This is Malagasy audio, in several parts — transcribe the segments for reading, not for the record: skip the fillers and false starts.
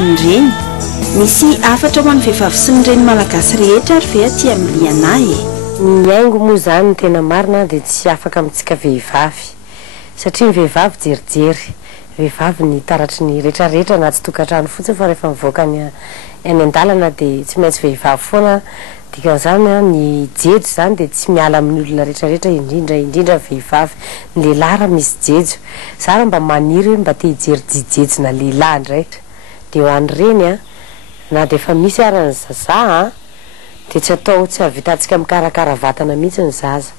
sy ny reny misy afatra ho an'ny vehivavy sy ny reny malagasy rehetra ary ve aty amin'ny lianahy ny haingo moa zany ny tena marina dia tsy afaka amintsika vehivavy satria ny vehivavy jerijery vehivavy ny taratry ny rehetrarehetra na tsy tokantrano fotsiny fa rehefa mivoaka ny any an-dalana dia tsy maintsy vehivavy foana dikan'izany ny jejo zany dia tsy miala amin'ny olona rehetrarehetra indrindra vehivavy ny lehilahy raha misy jejo zara mba maniry mba te hijery jijejona lehilahy ndraitra dia ho an'ireny na dia efa misy arany zaza dia tsy atao tsy havitantsika mikarakara vatana mihitsy ny zaza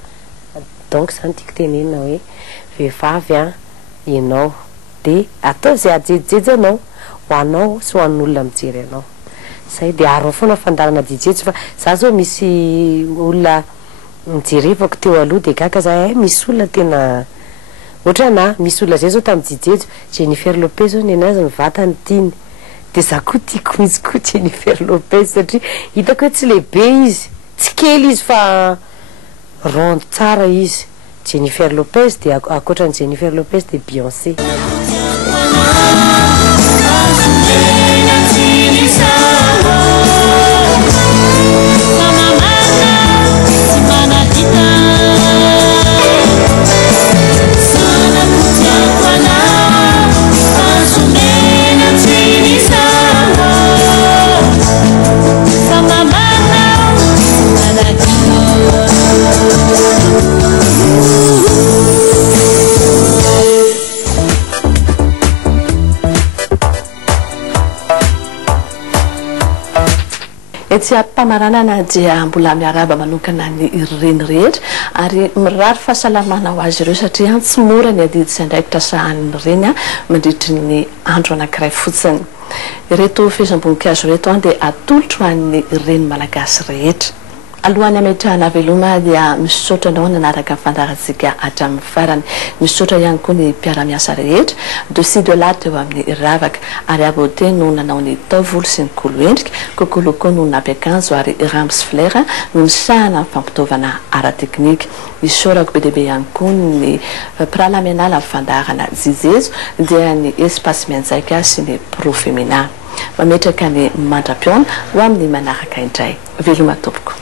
donc zany tiako tenenina hoe vehivavy ianao dia atao zay ajejojejo anao ho anao sy ho an'olona mijery anao zay dia aro foana fandarana jijejo fa za zao misy olona mijerevako teo aloha dia gaga za misy olona tena ohatra na misy olona zay zao tamin'ny jijejo Jennifer Lopez zao ny anazy ny vatany tiany dia za koa tiako mihitsy koa Jennifer Lopez satria hitako hoe tsy lehibe izy tsy kely izy fa rondo tsara izy Jennifer Lopez dia akoatran'ny Jennifer Lopez dia Beyoncé etsy ampamaranana dia mbola miaraba manokana ny reny rehetra ary mirary fahasalamana ho azy ireo satria tsy mora ny adidy sy andraikitra sahan'ny reny mandritry ny andro anankiray fotsiny ireto fisamboninkazo reto dia atolotro an'ny reny malagasy rehetra alohan'ny ametrahana veloma dia misaotra anao nanaraka fandarantsika hatramin'ny farany misaotra ihany koa ny mpiara-miasa rehetra dosi de la teo amin'ny ravaka ary abote no nanao ny taovolo sy ny koloendrika kokoloko no nampiakanjo ary rams flera no nisahana ny fampitaovana ara-teknika isorako be dehibe ihany koa ny pralaminala amin'ny fandarana jijejo dia ny espace mianjaika sy ny profemina mametraka ny mandra-piona ho amin'ny manaraka indray veloma tompoko